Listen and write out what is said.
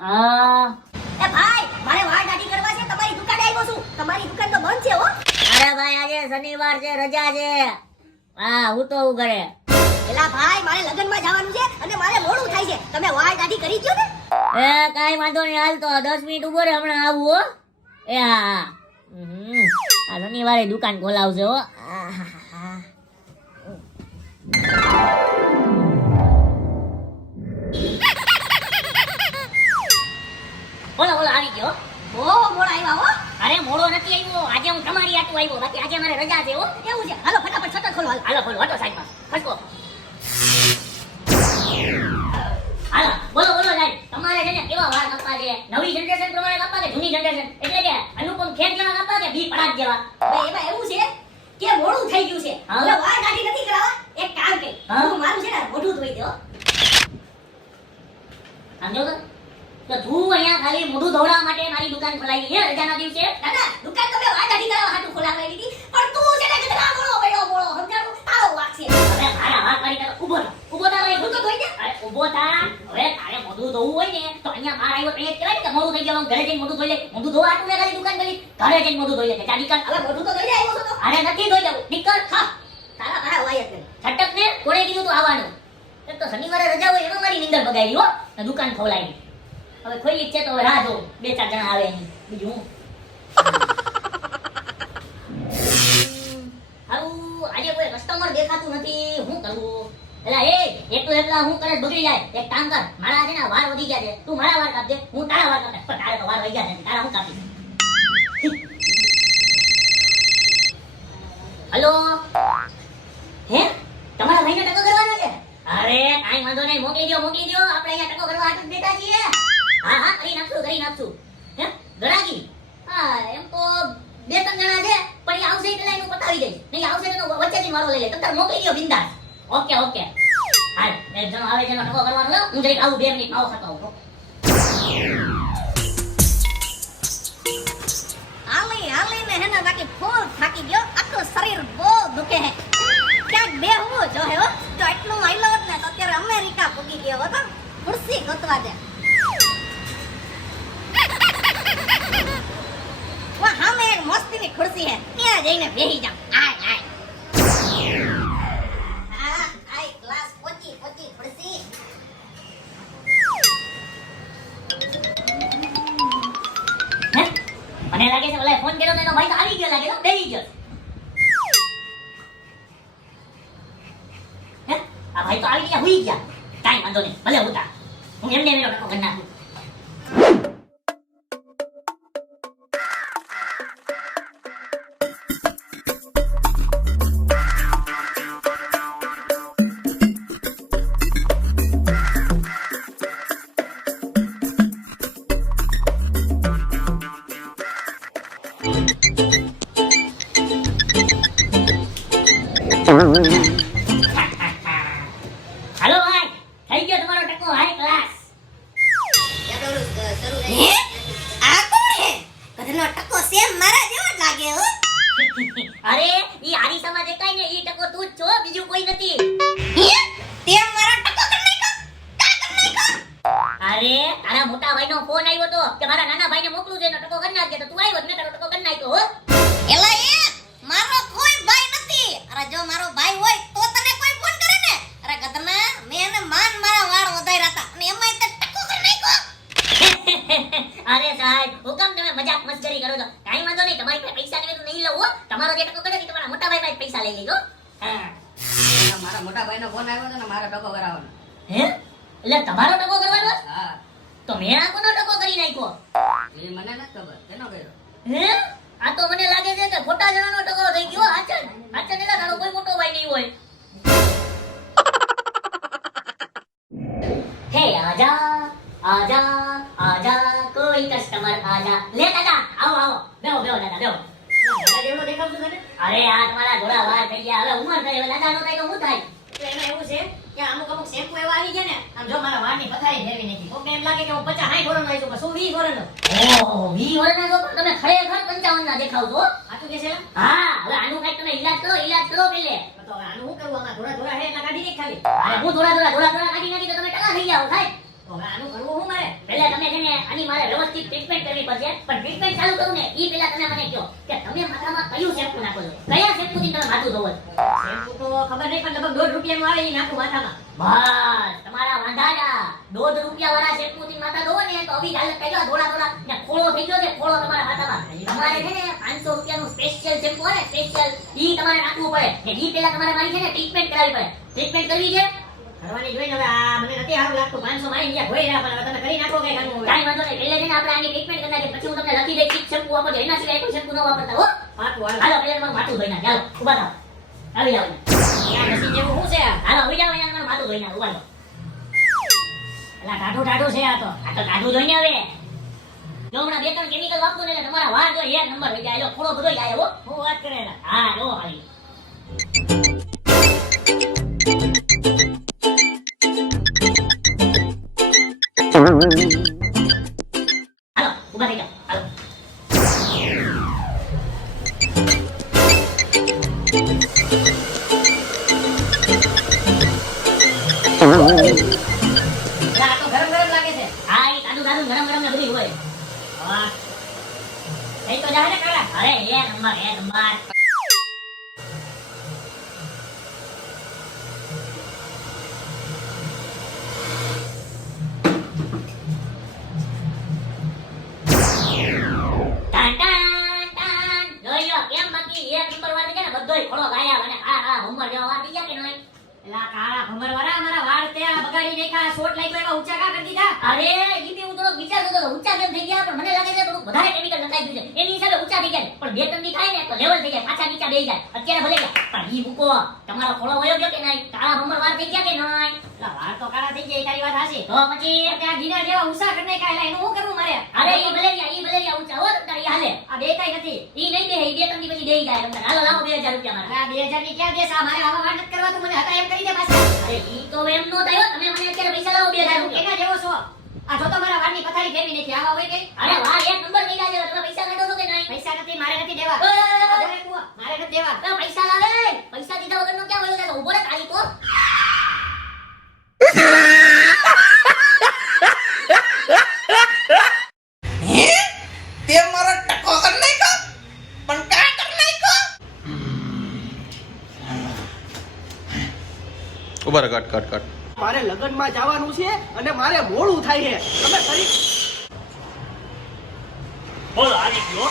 હા. એ ભાઈ મારે વાળ દાઢી કરવા છે તમારી દુકાને આવ્યો છું. તમારી દુકાન તો બંધ છે હો. અરે ભાઈ આજે શનિવાર છે રજા છે. હા હું તો હું ઘરે એલા ભાઈ મારે લગ્નમાં જવાનું છે અને મારે મોડું થાય છે. તમે વાળ દાઢી કરી દ્યો ને. એ કાઈ વાંધો નહીં હાલ તો દસ મિનિટ ઊભો રે હમણાં આવું હો. એ હા હા. આ શનિવારે દુકાન ખોલાવજો હો. બોલો બોલો આવી ગયો. બહુ મોડો આવ્યા હો. અરે મોડો નથી આવ્યો. આજે હું તમારી આટું આવ્યો. બાકી આજે મારે રજા છે હો. એવું છે? હાલો ફટાફટ છતર ખોલો હાલો. હાલો બોલો હટો સાઈડમાં. ફસકો હાલો બોલો બોલો સાહેબ. તમારે છે ને કેવા વાળ કાપવા છે? નવી જનરેશન પ્રમાણે કાપવા કે જૂની જનરેશન એટલે કે અનુપમ ખેર જેવા કાપવા કે બી પડાક જેવા? એમાં એવું છે કે મોડું થઈ ગયું છે. હવે વાળ કાઢી નથી કરાવવા. એક કામ કે. હું. મારું છે ને મોઢું ધોઈ દો સમજો તો? તો તું અહીંયા ખાલી મોઢું ધોવડાવવા માટે મારી દુકાન ખોલાવી છે. રજાના દિવસે દાદા દુકાન તો મેં વાત આધી કરવા હાટુ ખોલાવી દીધી પણ તું છે ને કેટલા મોળો પડ્યો મોળો સમજાણું? તારો વાક છે. હવે મારા વાક કાઢી કાઢો ઊભો થા. ઊભો થા હું તો ધોઈ દે અરે ઊભો થા. હવે તારે મોઢું ધોવું હોય ને તો અહીંયા બહાર આવ્યો તો અહીંયા કહેવાય ને કે મોઢું થઈ ગયું ઘરે જઈને મોઢું ધોઈ લે. મોઢું ધોવા મેં ખાલી દુકાન કરી. ઘરે જઈને મોઢું ધોઈ લે. જા નીકળ હવે મોઢું તો ધોઈ આવ્યો તો. અરે નથી ધોઈ જવું નીકળ. ખા તારા મારા વાય જ છટક ને કોણે કીધું તું આવવાનું? તો શનિવારે રજા હોય એમાં મારી નિંદર બગાડી હો. દુકાન ખોલાવી હવે ખોલી ઈચ્છે તો રાહ જો બે ચાર જણા આવે અહીં. બીજું આજે કોઈ કસ્ટમર દેખાતું નથી. હું કરવું? એલા એ એટલું એટલા હું કરે બગડી જાય એક કામ કર, મારા છે ને વાર વધી ગયા છે. તું મારા વાર કાપજે. હું તારા વાર કાપે પણ તારે તો વાર વધી ગયા છે, તારા હું કાપી હલો? હે? તમારા ભાઈને ટકો કરવાનો છે? અરે, કાંઈ વાંધો નહીં. મોકલી દો મોકલી દો આપણે અહીંયા ટકો કરવા આટલું બેઠા છીએ. હા હા કરી નાખશું કરી નાખશું. હે? ગણાગી હા, એમ તો બે ત્રણ જણા છે, પણ એ આવશે એટલે એનું પતાવી દઈશ નહીં, આવશે તો વચ્ચેથી મારો લઈ લે. તમ મોકલી દો બિંદાસ. Okay okay. હાલ એક જણો આવે એનો ટકો કરવાનો. હું જરીક આવું, બે મિનિટ આવો ખાતો આવું હાલી હાલી ને હેના બાકી ફૂલ ત્યાં જઈને બેહી જાવ આય લાગે છે ઓલા ફોન કર્યો એનો ભાઈ તો આવી ગયો લાગે બેહી ગયો હે આ ભાઈ તો આવી ગયા, હુઈ ગયા. કાઈ વાંધો નહીં, ભલે ઉતા હું એમને એનો ટકો કરી નાખું. હાલો ભાઈ થઈ ગયો તમારો ટકો હાઈ ક્લાસ આ કોણ હે? કદનો ટકો સેમ મારા જેવો જ લાગે હો. અરે ઈ આરીસામાં દેખાય ને ઈ ટકો તું જ છો બીજું કોઈ નથી. તે મારો ટકો કર નાખ્યો? કા કર નાખ્યો? અરે તારા મોટા ભાઈનો ફોન આવ્યો તો કે મારા નાના ભાઈને મોકલું છે લઉં હો તમારો જે ટકો કરે છે તમારા મોટા ભાઈ પાસે પૈસા લઈ લીધો. હા. મારા મોટા ભાઈનો ફોન આવ્યો હતો ને મારો ટકો કરાવવાનો. હે? એટલે તમારો ટકો કરવાનો? હા. તો મેં આ કોનો ટકો કરી નાખ્યો? એ મને નથી ખબર. કેનો કર્યો? હે? આ તો મને લાગે છે કે ખોટા જણાનો અરે આ તમારા ઘોડા વાર થઈ ગયા. હવે ઉંમર થઈ હવે દાદા નો થાય તો હું થાય? એમાં એવું છે કે અમુક અમુક શેમ્પુ એવા આવી ગયા ને આમ જો મારા વાળની પથારી ફેરવી નથી. કોકને એમ લાગે કે હું પચાસ સાઠ વર્ષનો છું બસ હું વીસ વર્ષનો ઓહ વી વર્ષના છો? પણ તમે ખરેખર પંચાવન ના દેખાવ છો સાચું કે છે? હા હવે આનું કઈ તમે ઈલાજ કરો ઈલાજ કરો પેલે. તો હવે આનું શું કરવું? આમાં ધોરા ધોરા હે એટલે કાઢી દે ખાલી. હું થોડા થોડા થોડા થોડા કાઢી નાખી તો તમે ટકા થઈ જાવ થાય. તો હવે આનું કરવું શું મારે પહેલા તમે છે ને આની મારે વ્યવસ્થિત ટ્રીટમેન્ટ કરવી પડશે. પણ ટ્રીટમેન્ટ ચાલુ કરું ને એ પહેલા તમે મને કહો કે તમે માથામાં કયું શેમ્પુ નાખો છો? કયા શેમ્પુથી તમે માથું ધોવો છો? શેમ્પુ તો ખબર નહીં, પણ લગભગ દોઢ રૂપિયાનું આવે એ નાખું માથામાં. બસ, તમારા વાંધાડા દોઢ રૂપિયા વાળા શેમ્પુથી માથા ધોવો ને, તો અભી હાલત થઈ ધોળા થોડા ને ખોળો થઈ ગયો છે, ખોળો તમારા માથામાં. તમારે છે ને 500 રૂપિયાનું સ્પેશિયલ શેમ્પુ હોય ને સ્પેશિયલ ઈ તમારે નાખવું પડે. કે ઈ પહેલા તમારે મારી છે ને ટ્રીટમેન્ટ કરાવવી પડે. ટ્રીટમેન્ટ કરવી છે? કરવાની જોઈને હવે આ મને નથી સારું લાગતું. પાંચસો માં આવી ગયા રહ્યા પણ હવે તમે કરી નાખો કઈ કામ કાંઈ વાંધો નહીં. પહેલા આપણે આની ટ્રીટમેન્ટ કરી નાખીએ. પછી હું તમને લખી દઈશ શેમ્પુ વાપરજો એના સિવાય કોઈ શેમ્પુ ન વાપરતા હો. પાકું હાલો. હાલો પહેલા તમારું માથું ધોઈ નાખ. ચાલો ઊભા થાઓ. આવી જાઓ મશીન જેવું શું છે હાલો આવી જાઓ અહીંયા. તમારું માથું ધોઈ નાખ. ઊભા થાઓ. ટાઢું ટાઢું છે આ તો. આ તો કાઢું ધોઈને આવે. જો હમણાં બે ત્રણ કેમિકલ વાપરું ને તમારા વાળ જો એક નંબર થઈ જાય. થોડો બધો જાય હો. હું વાત કરે હા જો હાલો ને ગાયા અને આ આ હોમવર્ક જવા બીજા કે નહીં? એલા કાળા ભમર વાળા મારા વાળ તે આ બગાડી નાખ્યા શોર્ટ લાગ્યો એવા ઊંચા કા કરી દીધા? અરે ઈ બી હું થોડો વિચાર હતો ઊંચા કેમ થઈ ગયા પણ મને લાગે છે થોડું વધારે કેમિકલ નખાઈ ગયું છે. એની હિસાબે ઊંચા થઈ ગયા પણ બે ત્રણ થાય ને તો લેવલ થઈ જાય પાછા નીચા બેસી જાય. અત્યારે ભલે ગયા પણ ઈ મૂકો. તમારો ખોળો વયો ગયો કે નહીં? કાળા ભમર વાળ થઈ ગયા કે નહીં? એલા વાળ તો કાળા થઈ ગયા એ તારી વાત હાચી. તો પછી? ત્યાં ગીના જેવા ઊંચા કરી નાખ્યા એલા એનું શું કરવું મારે? અરે ઈ ભલે ગયા ઈ ભલે ગયા ઊંચા. હો તારી હાલે. આ બે કાઈ નથી. ઈ નહીં બે ઈ બે ત્રણ દી પછી બેસી જાય. હાલો લાવો બે હજાર રૂપિયા મારા. આ 2000 ની ક્યાં દેશ આ મારે આવા વાત કરવા તું મને હતા એમ કરી દે પાછા. અરે ઈ તો એમ નો થયો તમે મને અત્યારે પૈસા લાવો બે હજાર તું રૂપિયા. કેના જેવો છો. આ જો તો મારા વાળની પથારી ફેરવી નથી આવા હોય કે? અરે વાહ એક નંબર નીકળ્યા છે તમે પૈસા કાઢો છો કે નહીં? પૈસા નથી મારે નથી દેવા. મારે નથી દેવા અરે પૈસા લાવે પૈસા દીધા વગરનો ક્યાં વયો જાય ઊભો રે તાળી તો હે તે મારો ટકો કર નાખ્યો પણ કા કર નાખ્યો ઊભા કટ કટ કટ. મારે લગ્નમાં જવાનું છે અને મારે મોડું થાય છે. તમે કરી બોલ આવી ગયો